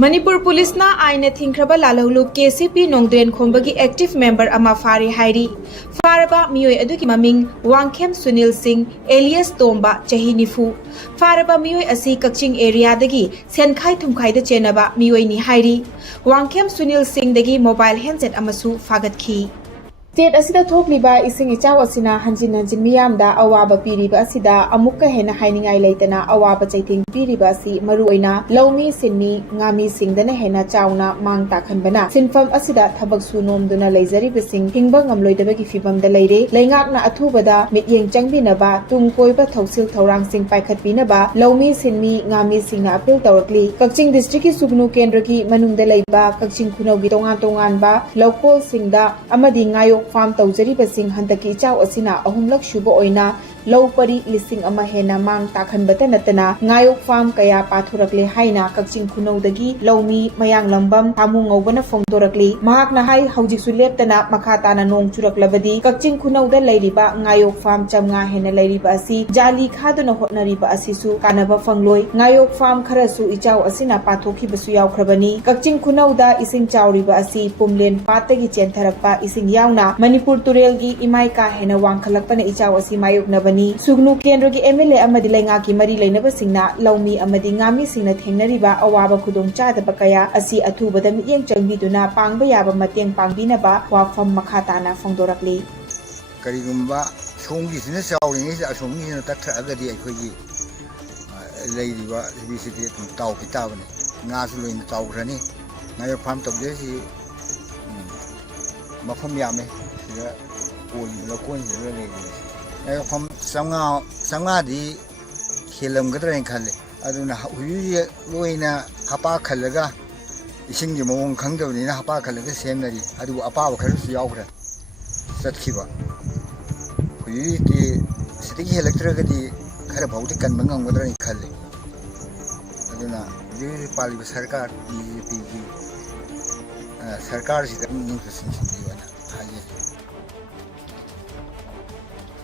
मणिपुर पुलिस ना आईने थिंख्रबा लालहलु केसीपी नोंगद्रेन खोंबगी एक्टिव मेंबर अमा फारे हाइरी फारबा मियोय अदुगी ममिंग वांगखेम सुनील सिंह एलियस तोंबा चही निफु फारबा मियोय असि कक्चिंग एरिया दगी सेनखाई थुमखाई द चेनबा मियोय नि हाइरी वांगखेम सुनील सिंह दगी मोबाइल हैंडसेट अमसु फागतखी स्टेट असिदा थोकलिबा इसिंग इचाव असिना हंजिन हंजिन मियामदा अवाबा पीरिबा असिदा अमुक्का हेना हाइनिंगाई लेतना अवाबा चैथिंग पीरिबा असि मरुओइना लौमी सिनमी ngaमी सिंगदना हेना चावना मांग ताखनबना सिनफम असिदा थबक सुनोमदुना लेजरिबसिंग हिंगबा ngamloidabagi fibamda leire leingakna athubada mityeng changbinaba tungkoiba thausil thorangsing paikhatpinaba लौमी सिनमी ngaमी सिंगना अपील तौरकली कक्चिंग डिस्ट्रिक्ट की सुगनु केंद्र की मनुंगदा लेबा कक्चिंग खुनौगी तोंगान तोंगानबा लोकल सिंगदा अमदी ngayo फार्म तौजरीबसिंग हंतकी चाव असिना अहुमलक शुबो ओइना लौ परी लिसिंग अमा हेना मांग ताखनबता नतना ngayo फार्म कया पाथुरकले हाइना कक्चिंग खुनौदगी लौमी मयांग लंबम थामु ngौबना फोंदोरकली महाकना हाइ हौजिकसु लेपतना मखाताना नोंग चुरकलबदी कक्चिंग खुनौदा लैरिबा ngayo फार्म चमगा हेना लैरिबा असि जाली खादुना होटनरिबा असिसु कानबा फंगलोय ngayo फार्म खरसु इचाव असिना पाथोखिबसु यावख्रबनी कक्चिंग खुनौदा इसिंग चावरिबा असि पुमलेन पातगी चेंथरकपा इसिंग यावना मणिपुर तुरेलगी इमाई का हेना वांखलकपना इचाव असि मायोकनबनी सुगनु केंद्र की एमएलए अमदी लेंगा की मरी लेनबसिंगना लौमी अमदी ngaमी सिंगना थेंगनरिबा अवाबा खुदोंग चादबा कया असि अथुबदा मियेंग चंगबिदुना पांगबा याबा मतेंग पांगबिनबा वाफम मखाताना फोंदोरकली करिगुंबा सोंगिसिना चावरिङै असोंगिसिना तथ्रअगदि अखोगी लेरिबा बिसिदि तुम ताव पिताबने ngasu लोइन तावख्रनी ngaयो फार्म तबजेसि मफम यामे सिदा ओलि लकोन सिदा लेरि ngayo फार्म संगादी खेलमगद्रन खले अदुना हुयु लोइना हपा खलगा इसिंगि मवोंग खंगदबनिना हपा खलगा सेमनरी अदु अपाब खरसु यावख्रा चतखिबा हुयुति सिदगी हेलक्ट्रगदी खर भौति कनबा ngamगद्रन खले अदुना ये पालिबा सरकार बीजेपी की सरकार सिदा नुंगसु सिंसिंदिवाना हाये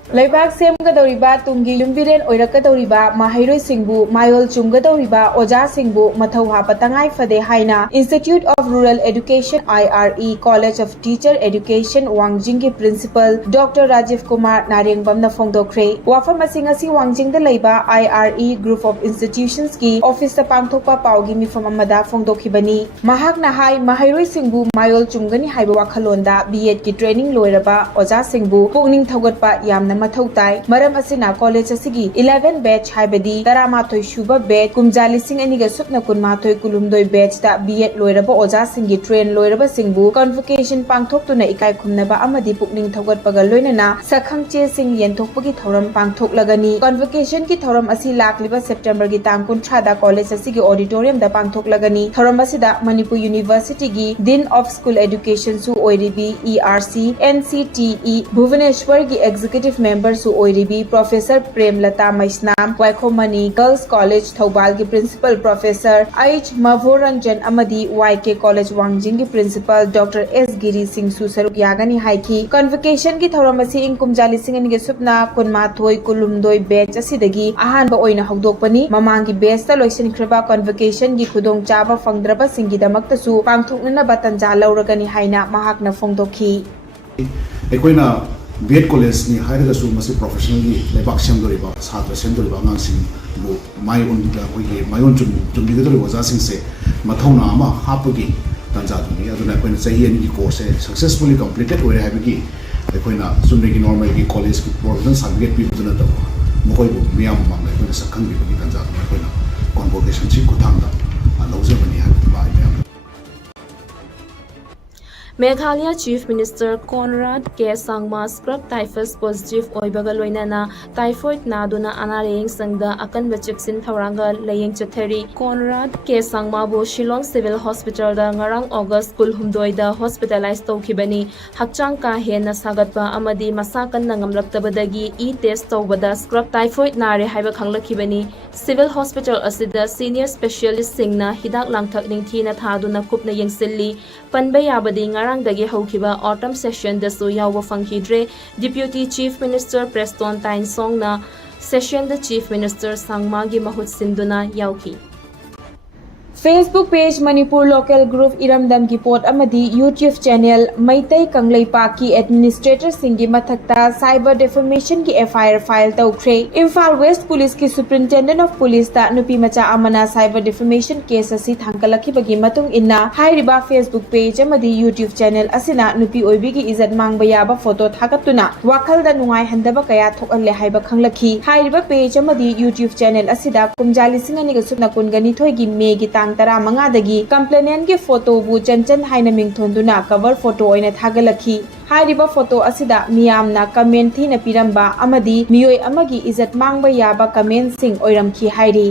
लेबाक सेमगदौरिबा तुंगी युमबिरेन ओइरकदौरिबा माहैरोय सिंगबु मायोल चुंगदौरिबा ओजा सिंगबु मथौ हापा तंगाई फदे हाइना institute of rural education IRE college of teacher education Wangjing के प्रिंसिपल डॉक्टर राजीव कुमार नारेंगबमना फोंदोखरे वाफम असिंग असि वांगजिंगदा लेबा IRE ग्रुप ऑफ इंस्टीट्यूशंस की ऑफिस ता पांगथोकपा पावगी मिफम अमदा फोंदोखिबनी महाकना हाई माहैरोय सिंगबु मायोल चुंगनी हाइबा वाखलोंदा बीएड की ट्रेनिंग लोइरबा ओजा सिंगबु पुगनिंग थौगतपा यामना मथौताई मरम असिना कॉलेज असिगी 11 बैच हाइबदी तरामाथोय शुबा बैच कुमजालिसिंग अनिगा सुपना कुनमाथोय कुलुमदोय बैच ता बीएड लोइरबा ओजा सिंगी ट्रेन लोइरबा सिंगबु कन्वोकेशन पांगथोकतुना इकाय खुमनबा अमदी पुगनिंग थौगतपगा लोइनना सखंगचे सिंग येंथोकपगी थौरम पांगथोकलगनी कन्वोकेशन की थौरम असि लाकलिबा सेप्टेम्बर की तांग 19 दा कॉलेज असिगी ऑडिटोरियम दा पांगथोकलगनी थौरम असिदा मणिपुर यूनिवर्सिटी की डीन ऑफ स्कूल एजुकेशन सु ओइरिबी ERC NCTE भुवनेश्वर की एग्जीक्यूटिव मेंबर सु ओइरिबी प्रोफेसर प्रेमलता मैस्नाम वाइखोमनी गर्ल्स कॉलेज थौबाल की प्रिंसिपल प्रोफेसर H मवोरंजन अमदी YK कॉलेज वांगजिंग की प्रिंसिपल डॉक्टर S गिरी सिंह सु सरुक यागनी हाइकी कन्वोकेशन की थौरम असि इंग कुमजाली सिंह अनिगे सुपना कुनमाथोय कुलुमदोय बैच असिदगी अहानबा ओइना हौदोकपनी ममांगी बैच ता लोइसिनख्रबा कन्वोकेशन की खुदोंग चाबा फंगद्रबा सिंगिदमक्तसु पांगथोकनना बतंजा लौरगनी हाइना महाकना फोंदोखी एकोइना बीएड कॉलेज नि हाइरगसु मसे प्रोफेशनली लेबाक सेमदोरिबा छात्र सेमदोरिबा अंगांसिंग बु माय उनदा होइगे मायोन जुमदिगदोरि वजासिंग से मथौना अमा हापगी तंजादुनि अदुना कोइना चाहि अनि की कोर्स है सक्सेसफुली कंप्लीटेड होय हाबिगी कोइना सुमरेगी नॉर्मल की कॉलेज की प्रोफेशनल सर्टिफिकेट पीबुदुना तब मखोइबु मियाम मांगले कोइना सखंगिबगी तंजादुनि कोइना कन्वोकेशन छि खुथांगदा लौजबनि हाबि बाय मियाम मेघालय चीफ मिनिस्टर कॉनराड के सांगमा स्क्रब टाइफस पॉजिटिव ओइबगा लोइनाना टाइफॉइड नादुना अनारेंग संगदा अकनबा चेक्सिन थौरांगा लेयेंग चथेरी कॉनराड के सांगमा बो शिलोंग सिविल हॉस्पिटल दा ngarang August kul humdoi da hospitalize tawkhibani hakchang ka hena sagatpa amadi masa kan ngamlaktabadagi e test tawbada scrub typhoid nare haiba khanglakibani civil hospital asida senior specialist singna hidak langthak ningthina thaduna kupna yengsilli panba yabadi ngarangdagi haukiba autumn session dasu yawa fangkhidre deputy chief minister Preston Tynesong na session the chief minister sangma gi mahut sinduna yauki Facebook page Manipur Local Group Iramdam ki pot amadi YouTube channel Maitai Kanglaipak ki administrator singi mathakta cyber defamation ki FIR file tawkhre. Imphal West Police ki Superintendent of Police ta nupi macha amana cyber defamation case asi thangkalakibagi matung inna hairiba Facebook page amadi YouTube channel asina nupi oibi ki izat mangba yaba photo thakatuna wakhalda nungai handaba kaya thokalle haiba khanglakhi. Hairiba page amadi YouTube channel asida kumjali singani ga supna kungani thoi gi me gi tara mangadagi complainant ki photo bu chanchan haina mingthonduna cover photo oina thagalakhi. Hairiba photo asida miyamna comment thina piramba amadi miyoi amagi izat mangba yaba comment sing oiramkhi hairi.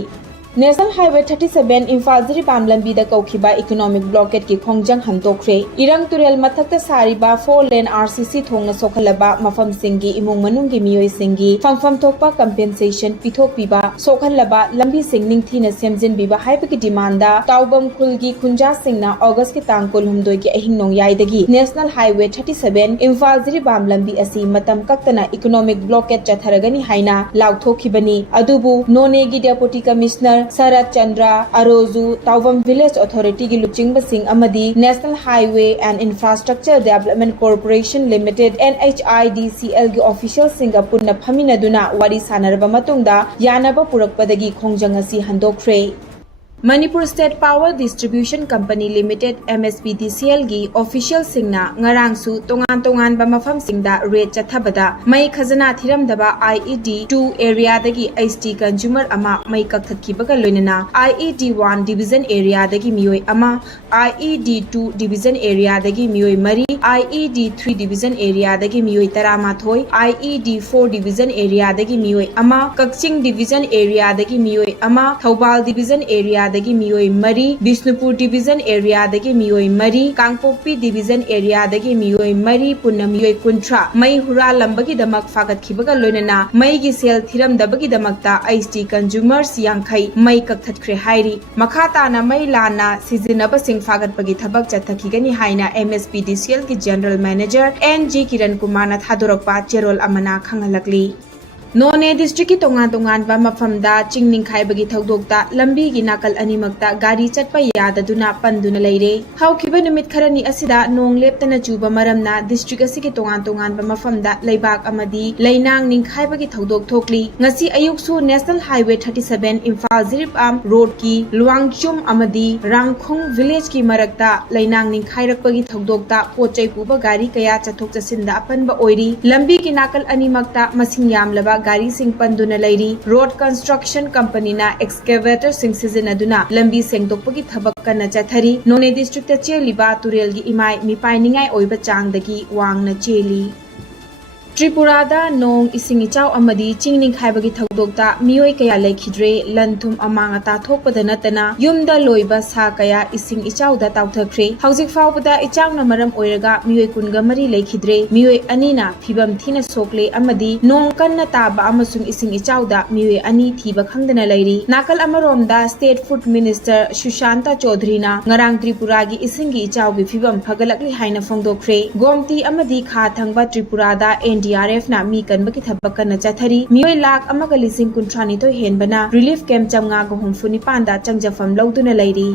National Highway 37 Imphal Jiribam lambi da kaukiba economic blockade ki khongjang handokre. Irang Turel mathakta sariba 4-lane RCC thongna sokhalaba mafam singi imung manunggi miyoi singi fangfam thokpa compensation pithokpiba sokhalaba lambi singning thina semjin biba haibaki demanda taubam khulgi khunja singna August ki tang kulhumdoi ki ahing nong yaidagi National Highway 37 Imphal Jiribam lambi asi matam kaktana economic blockade chatharagani haina laukthokibani adubu None gi Deputy Commissioner Sarat Chandra Arozu Taubam Village Authority ki luchingba sing amadi National Highway and Infrastructure Development Corporation Limited NHIDCL ki official singa punna phaminaduna wari sanarba matungda yanaba purakpadagi khongjang asi handokre. Manipur State Power Distribution Company Limited MSPDCL gi official singna ngarangsu tongan ba mafam singda rate chathabada mai khazana thiramdaba IED2 area dagi HT consumer ama mai kakthakhibaga loinana IED1 division area dagi miyoi ama IED2 division area dagi miyoi mari IED3 division area dagi miyoi taramathoi IED4 division area dagi miyoi ama Kakching division area dagi miyoi ama Thoubal division area dagi miyoi mari Bishnupur division area dagi miyoi mari Kangpokpi division area dagi miyoi mari punna miyoi kuntra mai hura lambagi damak fagat khibaga loinana mai gi sel thiram dabagi damakta HT consumers yangkhai mai kakthakre hairi makhata na mai lana sizinaba sing fagat pagi thabak chathakigani haina MSPDCL ki general manager NG Kiran Kumar na thadorakpa cherol amana khangalakli. None district ki tongan ba mafamda chingning khaibagi thodokta lambi gi nakal animakta gari chatpa yadaduna panduna leire haukiba numit kharani asida nong leptana chuba maramna district asigi tongan ba mafamda leibak amadi leinang ning khaibagi thodok thokli ngasi ayuksu National Highway 37 Imphal Jiribam road ki Luangchum amadi Rangkhung village ki marakta leinang ning khairakpagi thodokta pochai puba gari kaya chathok chasinda apanba oiri lambi ki nakal animakta masing yamlaba gari sing panduna lairi road construction company na excavator sing sizinaduna lambi sengdokpagi thabak kana chathari None district ta cheliba turel gi imai mipai ningai oiba changdagi wangna cheli. Tripurada nong ising ichaw amadi chingning khaibagi thodokta miyoi kaya lekhidre lanthum amanga ta thokpada natana yumda loiba sa kaya ising ichaw da tawthakre haujik fawbada ichaw na maram oiraga miyoi kunga mari lekhidre miyoi anina phibam thina sokle amadi nong kanna taba amasung ising ichaw da miyoi ani thiba khangdana lairi nakal amaromda State Food Minister Sushanta Chaudhary na ngarang Tripura gi isingi ichaw gi phibam phagalakli haina phongdokre gomti amadi kha thangba Tripurada NDRF na mi kanbaki thabak kana chathari miyoi lakh amaga lising kuntrani to henbana relief camp chamnga go humfuni panda changjafam lawduna lairi.